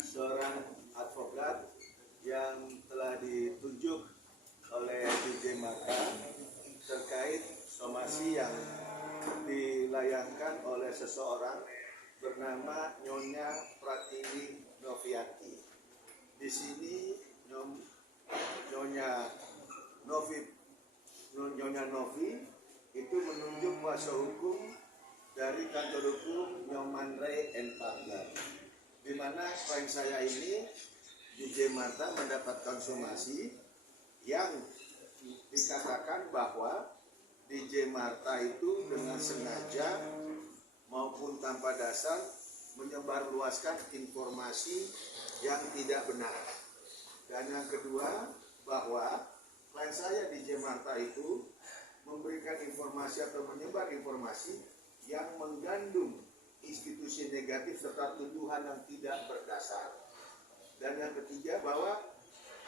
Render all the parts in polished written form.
seorang advokat yang telah ditunjuk oleh DJ Marta terkait somasi yang dilayangkan oleh seseorang bernama Nyonya Pratiwi Novianti. Di sini Nyonya Novi itu menunjuk kuasa hukum dari kantor hukum Nyoman Ray and Partner, di mana klien saya ini DJ Marta mendapatkan somasi yang dikatakan bahwa DJ Marta itu dengan sengaja maupun tanpa dasar menyebarluaskan informasi yang tidak benar. Dan yang kedua, bahwa klien saya DJ Marta itu memberikan informasi atau menyebar informasi yang mengandung institusi negatif serta tuduhan yang tidak berdasar. Dan yang ketiga, bahwa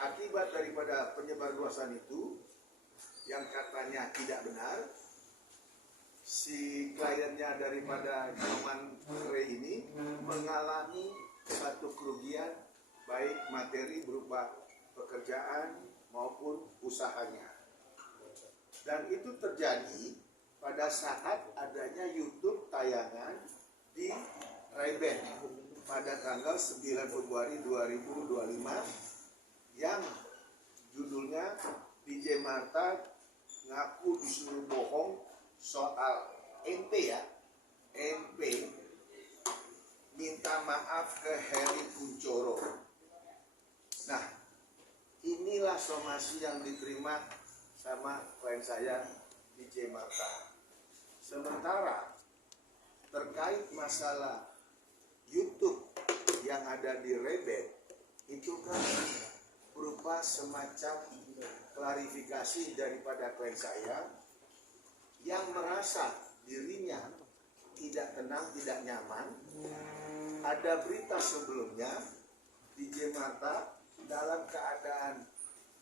akibat daripada penyebarluasan itu yang katanya tidak benar, si kliennya daripada Nyoman Ray ini mengalami satu kerugian baik materi berupa pekerjaan maupun usahanya. Dan itu terjadi pada saat adanya YouTube tayangan di Ray-Ban pada tanggal 9 Februari 2025 yang judulnya DJ Marta ngaku disuruh bohong soal MP minta maaf ke Heri Kunchoro. Nah, inilah somasi yang diterima sama klien saya DJ Marta. Sementara terkait masalah YouTube yang ada di Ray-Ban itu kan berupa semacam klarifikasi daripada klien saya yang merasa dirinya tidak tenang, tidak nyaman. Ada berita sebelumnya DJ Marta dalam keadaan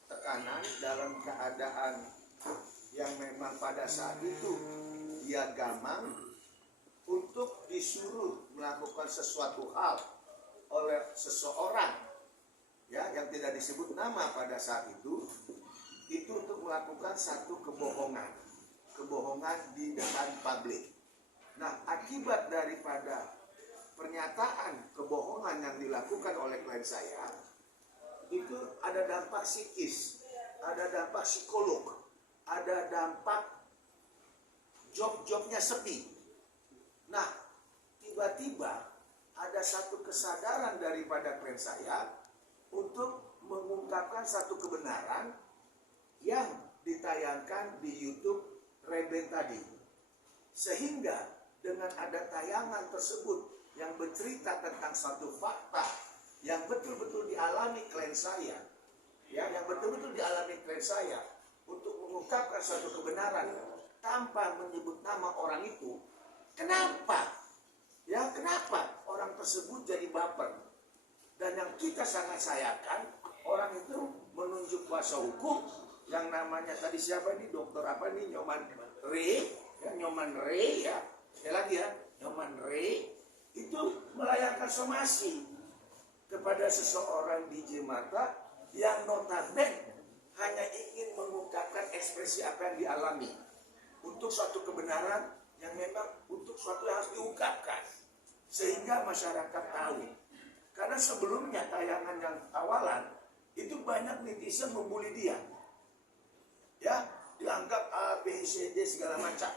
tekanan, dalam keadaan yang memang pada saat itu dia gamang untuk disuruh melakukan sesuatu hal oleh seseorang ya yang tidak disebut nama pada saat itu untuk melakukan satu kebohongan di depan publik. Nah, akibat daripada pernyataan kebohongan yang dilakukan oleh klien saya itu ada dampak psikis, ada dampak psikolog, ada dampak job-jobnya sepi. Nah, tiba-tiba ada satu kesadaran daripada klien saya untuk mengungkapkan satu kebenaran yang ditayangkan di YouTube Ray-Ban tadi. Sehingga dengan ada tayangan tersebut yang bercerita tentang satu fakta yang betul-betul dialami klien saya, ya, yang betul-betul dialami klien saya untuk mengungkapkan satu kebenaran tanpa menyebut nama orang itu. Kenapa? Ya, kenapa orang tersebut jadi baper? Dan yang kita sangat sayangkan, orang itu menunjuk kuasa hukum yang namanya tadi siapa nih, dokter apa nih, Nyoman Ray, ya, Nyoman Ray ya, sekali lagi ya, Nyoman Ray itu melayangkan somasi kepada seseorang DJ Marta yang notabene hanya ingin mengungkapkan ekspresi apa yang dialami untuk suatu kebenaran yang memang untuk suatu yang harus diungkapkan sehingga masyarakat tahu. Karena sebelumnya tayangan yang awalan itu banyak netizen membuli dia, ya, dianggap A, B, C, D segala macam.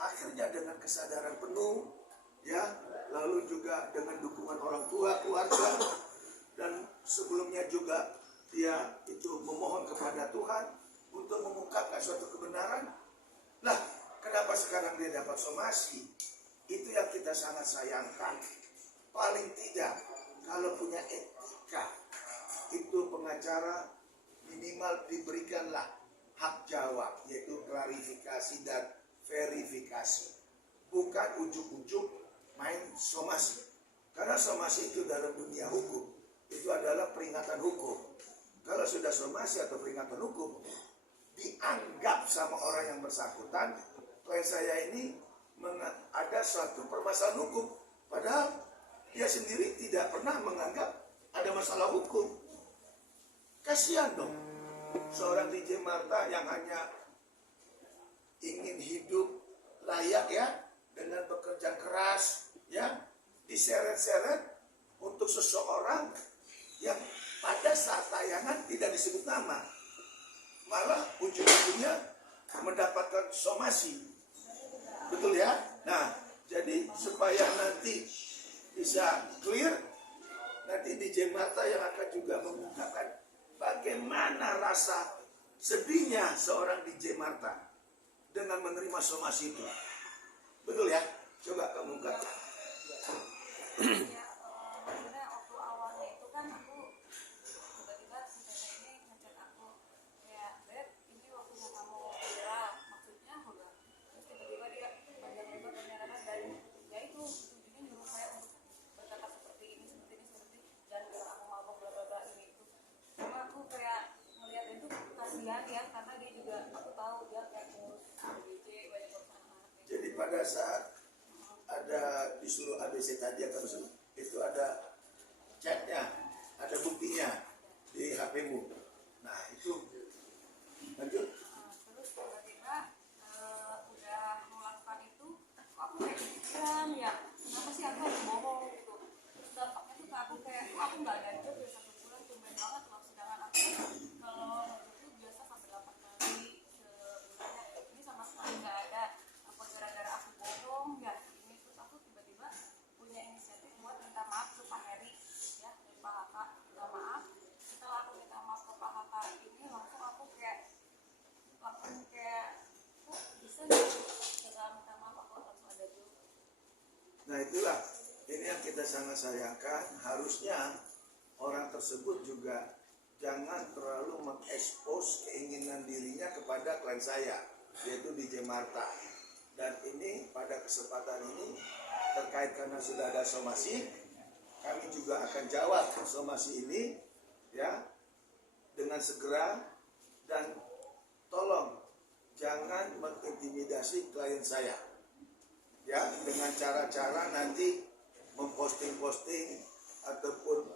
Akhirnya dengan kesadaran penuh, ya, lalu juga dengan dukungan orang tua, keluarga, dan sebelumnya juga dia itu memohon kepada Tuhan untuk mengungkapkan suatu kebenaran. Lah, kenapa sekarang dia dapat somasi? Itu yang kita sangat sayangkan. Paling tidak, kalau punya etika, itu pengacara minimal diberikanlah hak jawab, yaitu klarifikasi dan verifikasi. Bukan ujuk-ujuk main somasi. Karena somasi itu dalam dunia hukum, itu adalah peringatan hukum. Kalau sudah somasi atau peringatan hukum, dianggap sama orang yang bersangkutan, klien saya ini ada suatu permasalahan hukum. Padahal dia sendiri tidak pernah menganggap ada masalah hukum. Kasihan dong seorang DJ Marta yang hanya ingin hidup layak ya, dengan bekerja keras ya, diseret-seret untuk seseorang yang pada saat tayangan tidak disebut nama, malah ujung-ujungnya mendapatkan somasi. Betul ya? Nah, jadi supaya nanti bisa clear, nanti DJ Marta yang akan juga mengungkapkan bagaimana rasa sedihnya seorang DJ Marta dengan menerima somasi itu. Betul ya? Coba kamu ungkapkan. Sebenarnya waktu awalnya itu kan aku tiba-tiba si Tete ini ngechat aku kayak, Beb, ini waktunya kamu viral, maksudnya aku bilang. Terus tiba-tiba dia panjang lebar penjelasan dan ya itu ujungnya nyuruh saya untuk berkata seperti ini, jangan bilang aku mabok bla bla bla ini itu. Cuma aku kayak ngeliat itu kasihan ya, karena dia juga, aku tahu dia kayak ngurus DJ banyak urusan anak-anak. Jadi pada saat ada disuruh ABC tadi ya kamu sebut, itu ada chatnya, ada buktinya di HP-mu. Nah itu lanjut. Terus tiba-tiba udah melakukan itu, kok aku kayak pikiran ya, kenapa sih aku harus bohong gitu. Terus dampaknya tuh ke aku kayak, kok aku nggak ada job dari 1 bulan, tumben banget loh. Sedangkan aku kalau itu biasa sampai 8 kali sebulannya, ini sama sekali nggak ada. Apa gara-gara aku bohong ya ini. Terus aku tiba-tiba punya inisiatif buat minta maaf ke Pak Heri ya, dari Pak Haka, minta maaf. Setelah aku minta maaf ke Pak Haka ini, langsung aku kayak kok bisa gitu, setelah minta maaf aku langsung ada job. Nah itulah, ini yang kita sangat sayangkan. Harusnya orang tersebut juga jangan terlalu mengekspos keinginan dirinya kepada klien saya, yaitu DJ Marta. Dan ini pada kesempatan ini terkait karena sudah ada somasi, kami juga akan jawab somasi ini ya dengan segera. Dan tolong jangan mengintimidasi klien saya ya dengan cara-cara nanti memposting-posting ataupun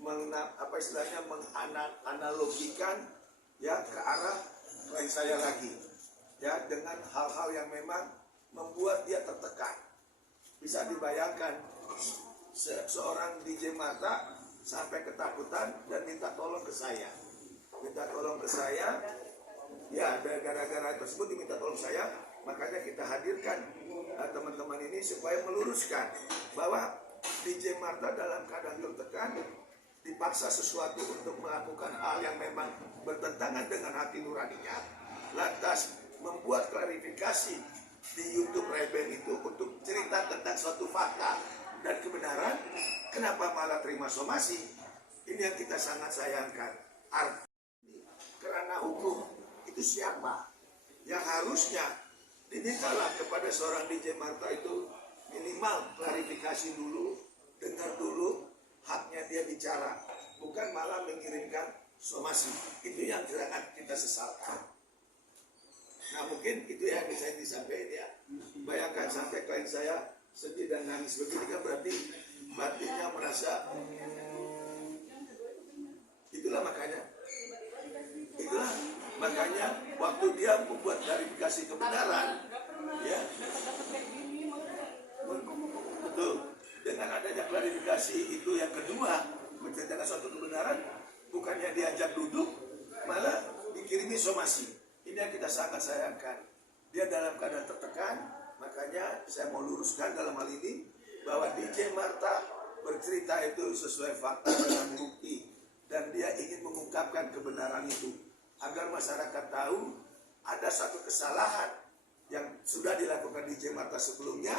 menganalogikan ya ke arah klien saya lagi ya, dengan hal-hal yang memang membuat dia tertekan. Bisa dibayangkan seorang DJ Marta sampai ketakutan dan minta tolong ke saya, ya gara-gara tersebut diminta tolong saya. Makanya kita hadirkan teman-teman ini supaya meluruskan bahwa DJ Marta dalam keadaan tertekan, dipaksa sesuatu untuk melakukan hal yang memang bertentangan dengan hati nuraninya, lantas membuat klarifikasi di YouTube Rebel itu untuk cerita tentang suatu fakta dan kebenaran, kenapa malah terima somasi? Ini yang kita sangat sayangkan. Karena hukum itu siapa yang harusnya dimintalah kepada seorang DJ Marta itu minimal klarifikasi dulu, dengar dulu haknya dia bicara, bukan malah mengirimkan somasi. Itu yang sangat kita sesalkan. Nah mungkin itu yang bisa disampaikan ya. Bayangkan sampai klien saya sedih dan nangis begini kan, berarti batinnya merasa. Itulah makanya waktu dia membuat klarifikasi kebenaran ya, betul, dengan adanya klarifikasi itu yang kedua menceritakan suatu kebenaran, bukannya diajak duduk malah dikirimi somasi. Ini yang kita sangat sayangkan. Dia dalam keadaan tertekan. Makanya saya mau luruskan dalam hal ini bahwa DJ Marta bercerita itu sesuai fakta dan bukti, dan dia ingin mengungkapkan kebenaran itu agar masyarakat tahu ada satu kesalahan yang sudah dilakukan DJ Marta sebelumnya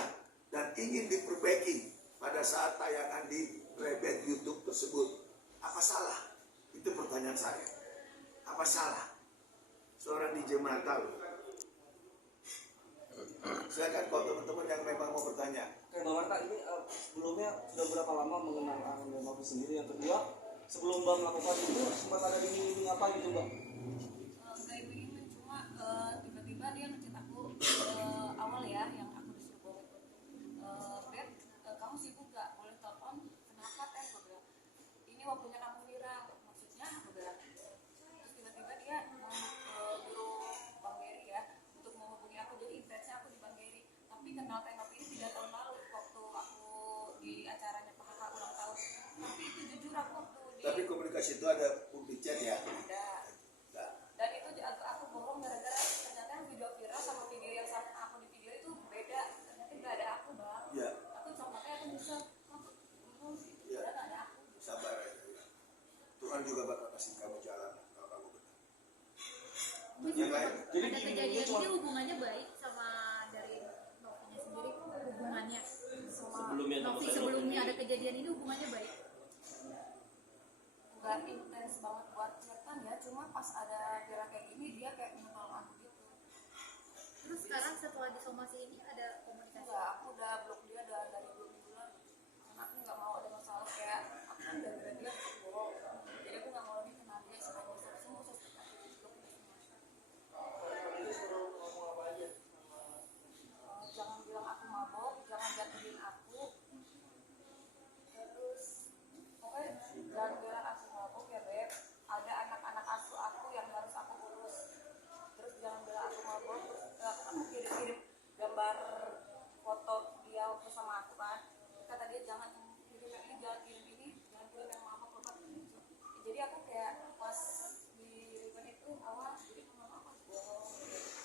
dan ingin diperbaiki pada saat tayangan di Rebel YouTube tersebut. Apa salah? Itu pertanyaan saya. Apa salah seorang DJ Marta? Silakan kalau teman-teman yang memang mau bertanya. Oke, Bang Marta, ini sebelumnya sudah berapa lama mengenal Bang Novi sendiri? Yang kedua, sebelum Bang melakukan itu sempat ada iming-iming apa gitu Bang? Enggak iming-iming, cuma tiba-tiba dia ngechat aku awal ya, yang aku disuruh bohong itu. Beb, kamu sibuk gak? Boleh telepon? Kenapa teh? Gue bilang, ini waktunya kamu viral. Maksudnya udah. Terus tiba-tiba dia mau nyuruh Bang Berry ya untuk menghubungi aku, jadi intensnya aku di Bang Berry. Tapi kenal Tenop ini 3 tahun lalu waktu aku di acaranya Pak Kakak ulang tahun. Tapi itu jujur aku waktu di Tapi komunikasi itu ada public chat ya. ada. Nah, Dan itu aku bohong gara-gara ternyata yang video viral sama video yang sama aku di video itu beda. Ternyata nggak ada aku bang. ya Aku sampai aku bisa Ya. nggak ada aku. sabar ya. Tuhan juga bakal kasih kamu jalan kalau kamu benar. Yang lain, Jadi Ada gini, kejadian ini cuma ini hubungannya baik sama dari Novinya sendiri, hubungannya Novi sebelumnya ada kejadian ini hubungannya baik. Nggak intens banget buat chatan ya, cuma pas ada viral kayak gini dia kayak minta tolong aku gitu. Terus sekarang setelah disomasi ini ada komunikasi. Enggak, aku udah blok dia dari 2 minggu lalu. Karena aku nggak mau ada masalah kayak aku kan gara-gara dia bohong. Jadi aku nggak mau lagi kena dia sebagai semua sosmed aku di blok dia semua. itu suruh ngomong apa aja sama Jangan bilang aku mabok, jangan jatuhin aku. Terus pokoknya jangan bilang aku mabok ya beb. Ada anak-anak asuh aku yang harus aku urus. Terus jangan bilang aku mabok. Terus aku kirim-kirim gambar foto dia waktu sama aku kan. Kata dia jangan kirim yang ini, jangan kirim ini, jangan kirim yang mabok lepas. Jadi aku kayak pas di ribbon itu awal jadi mama aku bohong.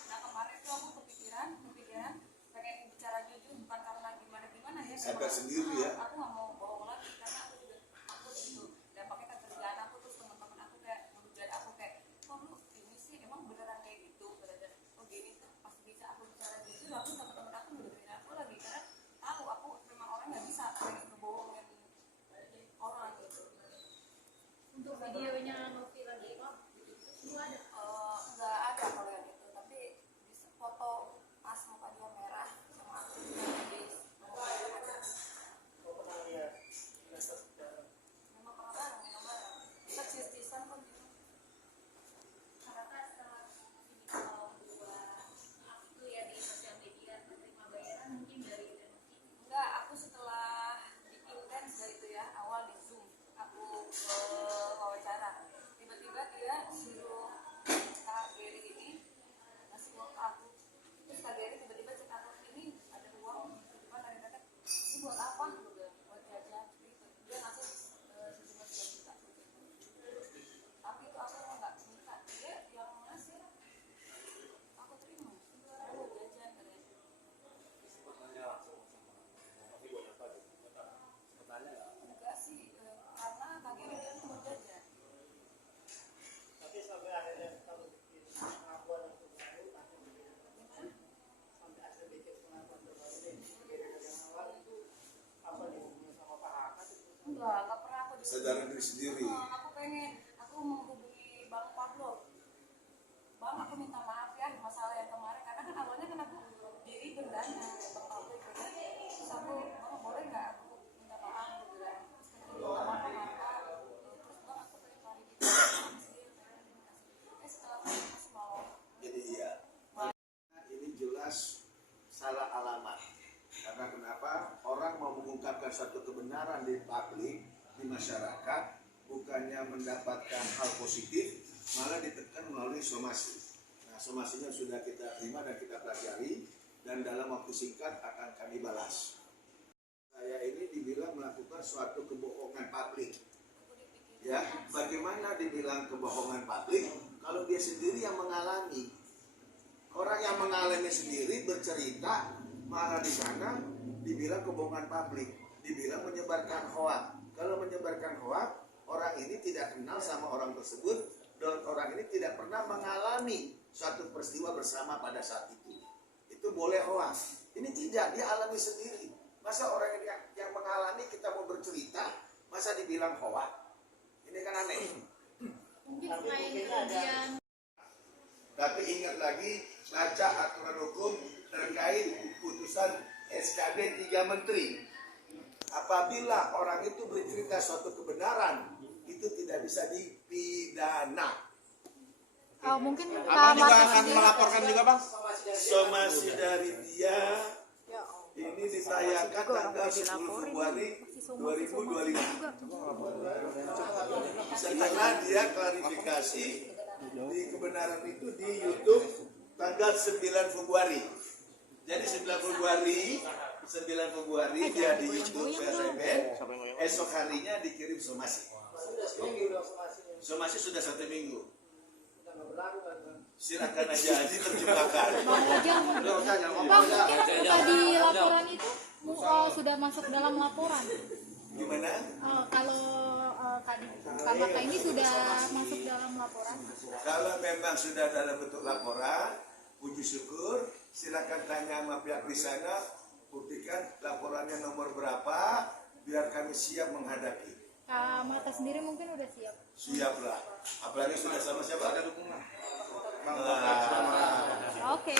Nah kemarin tuh aku kepikiran pengen bicara jujur bukan karena gimana ya. Sadar Memang, sendiri ya. Aku nggak mau bohong lagi karena aku juga takut gitu. Dan pakai kerjaan aku terus teman-teman aku kayak menduga aku kayak, kok lu ini sih emang beneran kayak gitu. Beneran oh gini tuh pas bisa aku bicara jujur aku teman-teman aku ngedengerin aku lagi karena tahu aku memang orang nggak bisa kayak ngebohongin orang gitu. Untuk videonya Novi lagi kok itu ada. Nggak ada kalau yang itu, tapi di foto pas muka dia merah sama aku di oh, pernah lihat investor sejarah. memang pernah bareng kita cius-ciusan kok gitu. Apakah setelah ini kalau dua aktu ya di sosial media menerima bayaran mungkin dari Novi? Enggak, aku setelah di intens dari itu ya awal di Zoom aku wawancara tiba-tiba dia suruh Kak Geri ini ngasih uang ke aku. Terus Kak Geri tiba-tiba cek aku ini ada uang di depan dari dekat ini buat apa? Aku bilang, buat jajan gitu. Dia ngasih sejumlah 3 juta tapi itu aku nggak minta, dia yang ngasih aku terima karena buat jajan katanya. Enggak sih, karena kaki dia itu mau jajan. Tapi sampai akhirnya kalau bikin pengakuan yang terbaru Gimana? sampai akhirnya bikin pengakuan terbaru deh beda dari yang awal itu apa dihubungin sama Pak Haka itu Enggak pernah aku Kesadaran diri sendiri. Aku pengen, aku menghubungi Bang Pablo. Bang, aku minta maaf ya masalah yang kemarin karena kan awalnya kan aku diri bendanya Bang Pablo itu kan. Terus aku, Bang boleh nggak aku minta maaf gitu kan? Terus minta maaf sama Kak. Terus Bang aku pengen klarifikasi. Setelah aku kasih mau Jadi ya, ini jelas salah alamat. Karena kenapa? Orang mau mengungkapkan satu kebenaran di publik, di masyarakat, bukannya mendapatkan hal positif, malah ditekan melalui somasi. Nah, somasinya sudah kita terima dan kita pelajari, dan dalam waktu singkat akan kami balas. Saya ini dibilang melakukan suatu kebohongan publik. Ya, bagaimana dibilang kebohongan publik kalau dia sendiri yang mengalami? Orang yang mengalami sendiri bercerita, malah di sana dibilang kebohongan publik, dibilang menyebarkan hoak. Kalau menyebarkan hoak, orang ini tidak kenal sama orang tersebut dan orang ini tidak pernah mengalami suatu peristiwa bersama pada saat itu. Itu boleh hoak. Ini tidak, dia alami sendiri. Masa orang yang mengalami kita mau bercerita, masa dibilang hoak? Ini kan aneh. Mungkin kayak kejadian. Tapi ingat lagi, baca aturan hukum terkait putusan SKD 3 Menteri. Apabila orang itu bercerita suatu kebenaran, itu tidak bisa dipidana. Oh, mungkin Abang juga akan melaporkan juga bang? Somasi dari dia ini ditayangkan tanggal 10 Februari 2025. karena dia klarifikasi di kebenaran itu di YouTube tanggal 9 Februari. Jadi 9 Februari dia di YouTube PSBN, esok harinya dikirim somasi. Somasi sudah 1 minggu. Silakan aja diterjemahkan. Bang Ojang, Bang, mungkin tadi laporan itu sudah masuk dalam laporan. Gimana? Kalau KBK ini sudah masuk dalam laporan. Kalau memang sudah dalam bentuk laporan, puji syukur, silakan tanya sama pihak di sana, buktikan laporannya nomor berapa, biar kami siap menghadapi. Kak Mata sendiri mungkin udah siap. Siap lah, apalagi sudah sama siapa? Ada dukungan. Oke.